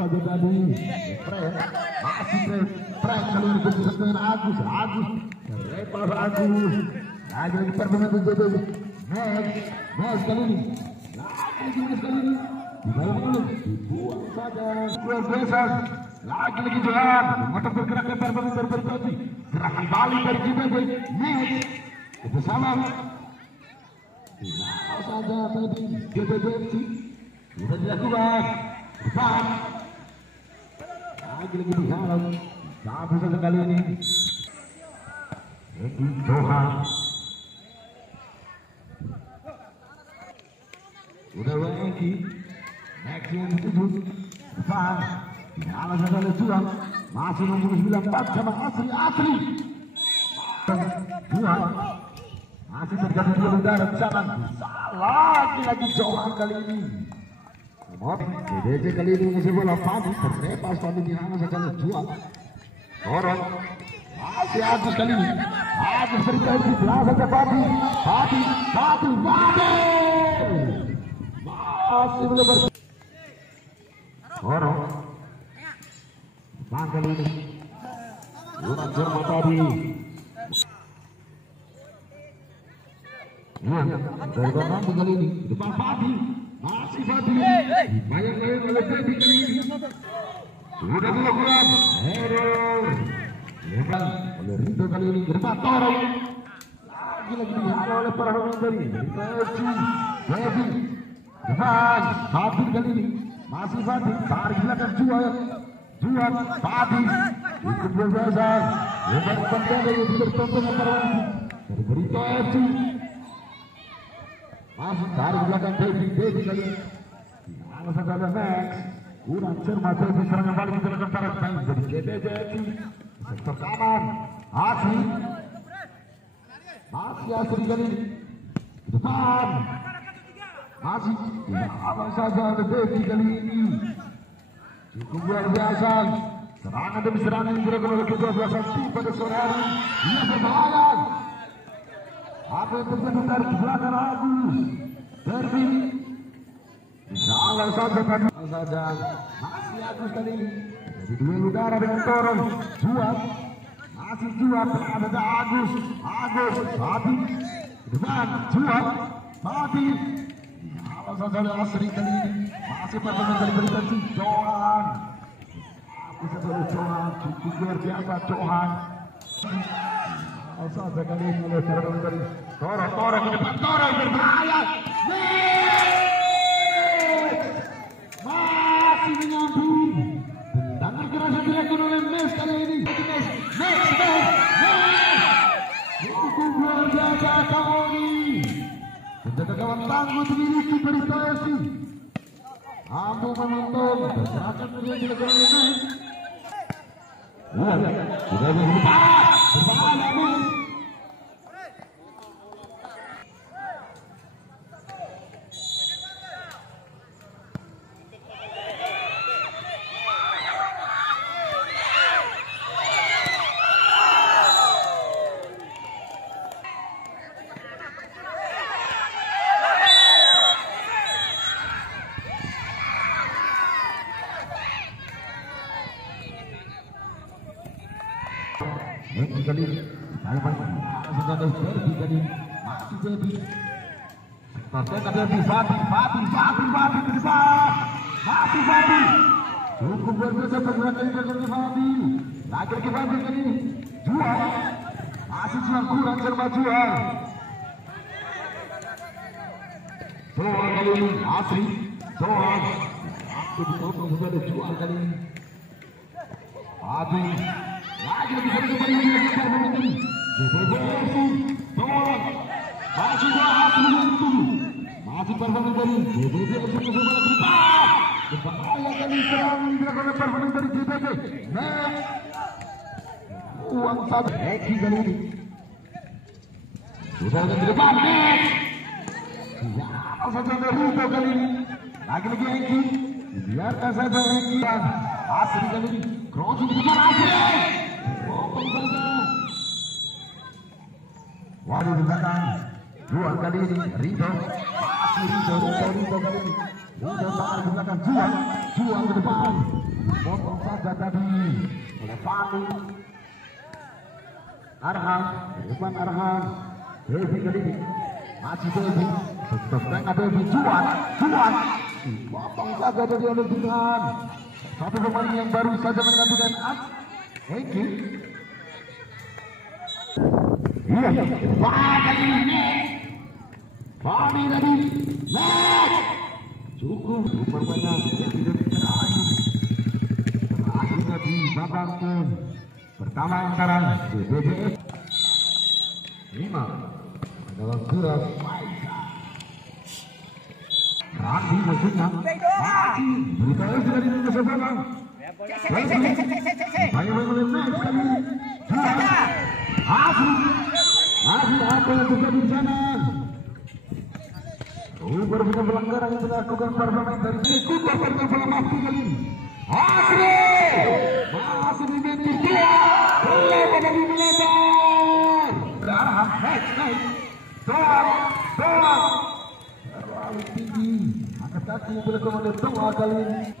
saja tadi. Masih Frank kali ini berpisah dengan Agus. Lepas Agus. Lagi permainan menjadi Mes kali ini. Di dalam mulut dibuang saja. Luar biasa. Lagi Johan. Mata bergerak lebar berarti. Gerakan balik dari JBB. Mes bersama. Tidak saja tadi JBB sudah dilakukan. Depan. Lagi dihalau. Sampai saja kali ini. Johan. Udah Wengki. Next yang dituju. Depan. Dihalau saja oleh Juan. Masih nomor 94 sama Asri. Juan. Masih terjadi di udara jalan. Lagi Johan kali ini. DDJ kali ini ngasih bola Fadi. Terlepas Fadi dihalau saja oleh Juan. Dorong. Masih Agus kali ini. Agus berikan di belah saja Fadi. Masih belum bersih. Dorong. Depan kali ini. Juan Jerman tadi. Dari kanan kali ini. Depan Fadi. Masih Fadi. Bayang-bayang oleh Fadi kali ini. Sudah dilakukan. Error. Lepas oleh Rinto kali ini. Depan Torong. Lagi dihalau oleh para pemain dari Fadi. Depan Fadi kali ini. Masih Fadi. Tarik belakang Juan. Fadi. Ikut berbiasa. Lepas konten dari bertonton antara dari Berito FC. Masih tarik belakang Dedi kali ini. Lalu saja ada Max. Kurang cermat Dedi serangan balik di belakang para pemain dari JBJ. Sektor kanan. Masih Asri kali ini. Depan. Masih. Lalu saja ada Dedi kali ini. Cukup luar biasa. Serangan demi serangan yang dilakukan oleh kedua-dua tim pada sore hari. Dia berbahaya. Apa yang terjadi dari belakang Agus? Derby. Salah saja kan saja. Masih Agus kali ini. Jadi duel udara dengan Torong. Juan. Masih Juan. Ada Agus. Fadi. Depan Juan. Fadi. Salah saja oleh Asri kali ini. Masih pertandingan dari Berita Johan. Bisa oleh Johan. Cukup luar biasa Johan. Saja kali ini oleh serangan dari Torong ke depan. Torong berbahaya. Masih menyambung. Tendangan keras yang dilakukan oleh Mes kali ini. Mes. Cukup luar biasa Kaoni. Penjaga gawang tangguh dimiliki Berita FC. Mampu menonton pergerakan yang dilakukan oleh Mes. Sudah berbahaya Mes. Kali Taliban sudah ada Derby kali masih Derby. Terdekat Derby Fadi ke depan. Masih Fadi. Cukup berbeza pergerakan dari Fadi. Lagi Fadi kali ini. Juan. Masih Juan kurang cermat Juan. Johan kali ini Asri. Johan. Aku dipotong sudah ada Juan kali ini. Fadi. Lagi bisa kembali JBJ Tolong. Masih Asri itu. Masih performa dari JBJ untuk bola ke depan. Berbahaya kali serangan dilakukan oleh performa dari JBJ. Uang satu Eki kali ini. Sudah ke depan. Ya, saja dari Rito kali ini. Lagi Eki. Biarkan saja Eki. Asri kali ini. Crossing ke depan Asri. Waduh di belakang. Juan kali ini Rinto. Masih Rinto kali ini. Rinto tarik di belakang Juan ke depan. potong saja tadi oleh Fani Arhan, depan Arhan, Devi kali ini masih Devi, setengah Devi Juan, potong saja tadi oleh Tuhan. Satu pemain yang baru saja menggantikan Eki. Iya, Fani ini, Fani tadi, cukup permainan yang tidak terakhir. Akhirnya di babak pertama antara JBBF 5 adalah gerak Randi maksudnya masih beritahu sudah diminta sebarang ayo mulai match kali Asri apa yang terjadi di sana berbeda pelanggaran yang dilakukan performa dari ikut performa waktu kali ini Asri masih dibentuk dia lebar dari lebar naik terlalu tinggi angkat kaki boleh komandan doa kali ini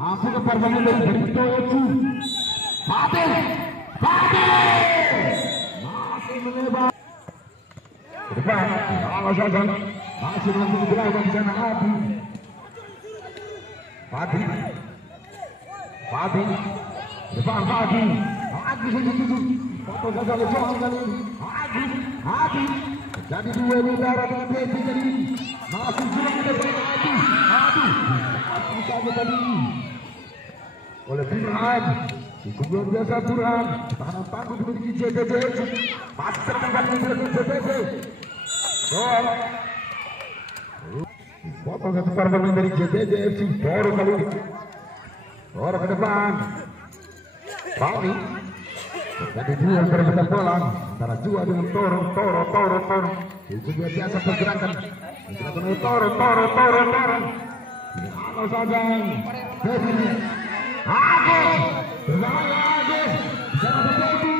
masuk ke permainan dari Berito Ecu Fatih masih melebar ke depan Allah saja masih mampu berlawan di sana Fatih depan Fatih saja tutup foto saja oleh Johan kali ini Hadi jadi dua udara dengan Devi kali ini masih jual ke depan Hadi masih saja tadi oleh Burhan, cukup luar biasa Burhan, tahanan tangguh dimiliki JBJ, masih terangkan dimiliki JBJ. Potong satu performa dari JBJ FC, Toro kali ini, Toro ke depan, Fani, jadi dua berbeda bola antara Jua dengan Toro, itu luar biasa pergerakan, Toro, kalau saja, Agus jangan terjadi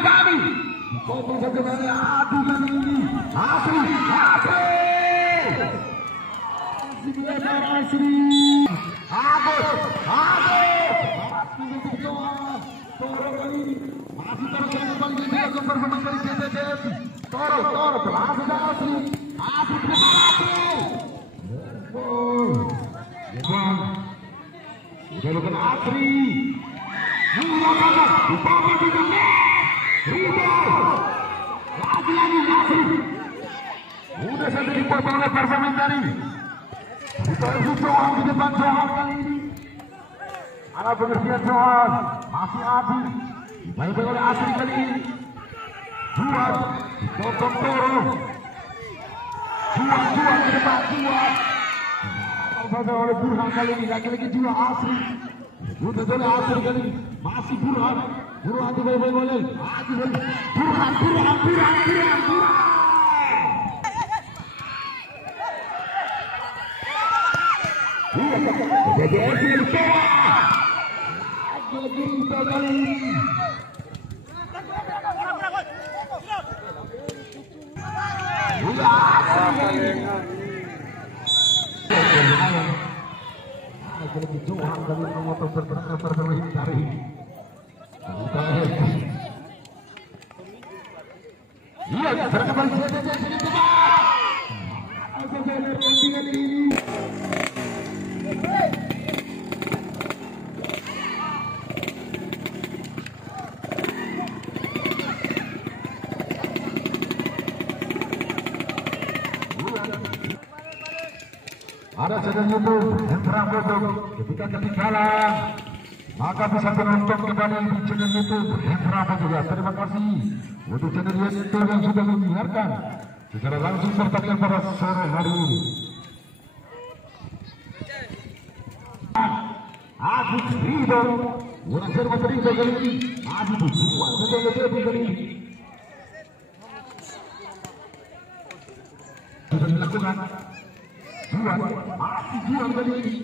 Fani potong saja dari Adu kali ini Asri biasa Asri Agus masih doa Toro kali ini masih terus kembali dilakukan performa dari JBF Toro berhasil dari Asri Dilakukan Asri dipotong di tengah lagi Asri udah saja dipotong oleh performa tadi ditaruh Johan di depan Johan kali ini ala pengertian Johan masih Adi dibaik oleh Asri kali ini Juan dipotong Toro Juan ke depan saja oleh Burhan kali ini lagi-lagi juga Asri udah oleh Asri kali ini masih Burhan dibaik oleh Burhan jadi kali ini lebih Johan kali memotong performa hari ini. Iya, terkembali JBJ sini pertandingan ini. Ada channel YouTube Hendra Bodong ketika ketinggalan maka bisa menonton kembali di channel YouTube Hendra juga. Terima kasih untuk channel YouTube yang sudah menyiarkan secara langsung pertandingan pada sore hari ini. Agus Ridho, orang serba Ridho kali ini masih tujuan betul-betul kali ini. Sudah dilakukan. Juan masih Juan kali ini.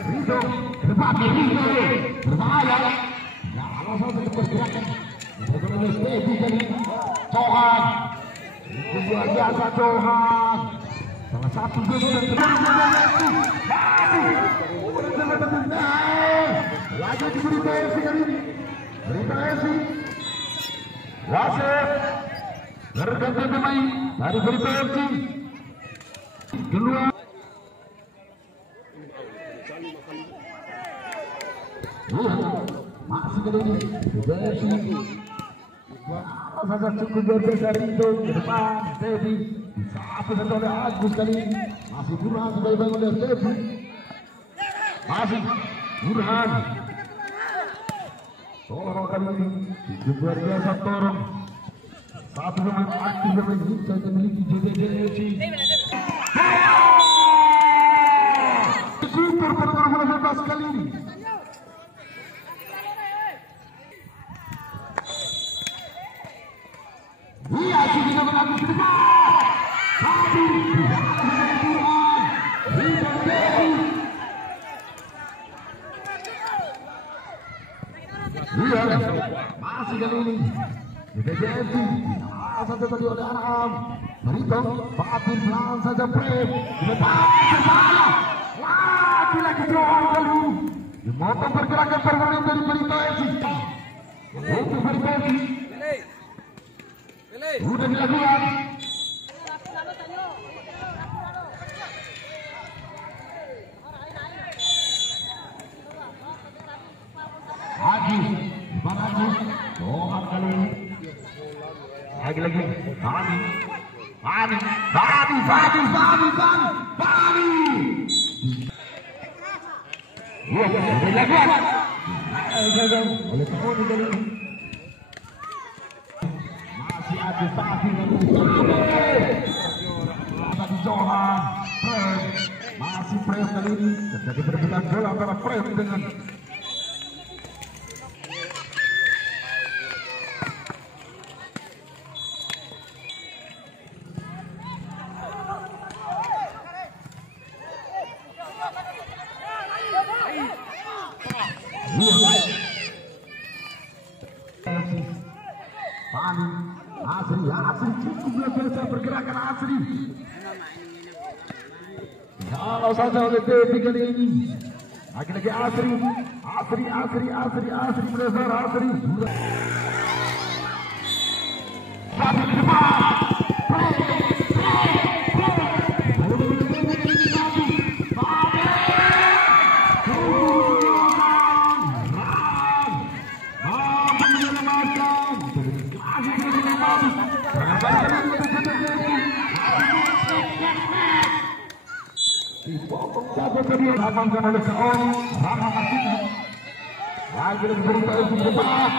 Ridho, depan Ridho, berbahaya. Kalau sampai pergerakan, bagaimana Stevi kali ini? Johan, luar biasa Johan. Salah satu gol yang lagi diberi TFC kali ini. Beri TFC. Wasit berganti pemain dari beri TFC. Keluar. Masih kali ini TFC. Saja cukup luar biasa Ridho ke depan Stevi. Satu oleh Agus kali ini. Masih Burhan sebagai bangun oleh Stevi. Masih Burhan. Torong kali ini cukup luar biasa Torong. Satu pemain aktif yang memiliki JDDFC. Super pertarungan 11 kali ini. Iya, sudah berlaku sedikit. Tapi iya, masih kali ini. JDDFC satu tadi oleh Anam. Merito, Fatin pelan saja Prem. Di depan kepala. Lagi Johan kali. Memotong pergerakan permanen dari Merito FC. Untuk Merito FC. Sudah dilakukan. Agus, Bang Agus, Johan kali ini. Lagi-lagi, Bani. Iya, dilakukan. Oleh Tony kali ini. Masih Fatin tadi Johan, Prem, masih Prem kali ini terjadi perebutan bola antara Prem dengan Asri cukup luar biasa pergerakan Asri. Kalau saja oleh Devi kali ini. Lagi-lagi Asri melebar Asri. Satu di depan. Diamankan oleh seorang Rama Martina. Lagi-lagi berita itu di depan.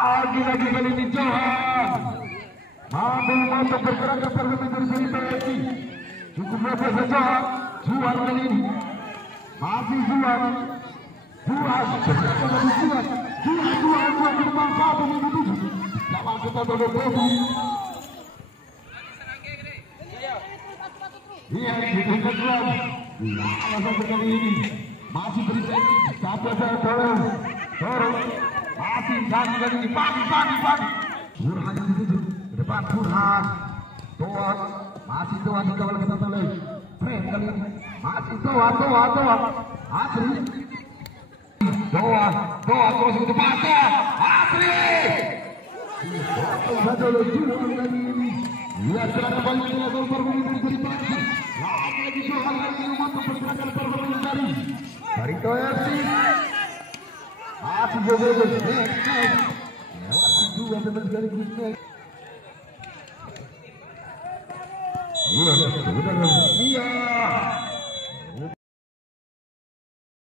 Lagi-lagi kali ini Johan mampu untuk bergerak perhubungan dari berita itu. Cukup luar biasa Juan kali ini. Masih Juan ke depan 1-7. Lawan kita oleh Devi. Iya, kita keluar. Alasan kali ini masih berita sampai saya dorong. Masih kali ini pagi. Burhan yang dituju ke depan Burhan. Toa masih dikawal kita oleh Prem kali ini. Masih Toa. Asri. Toa terus ke depan. Asri. Saja oleh Juhan kali ini. Lihat serangan balik dengan gol permanen dari Persib. Lagi Johan lagi memantau pergerakan permanen dari Barito FC. Masih gol. Lewat dua teman sekaligus. Iya.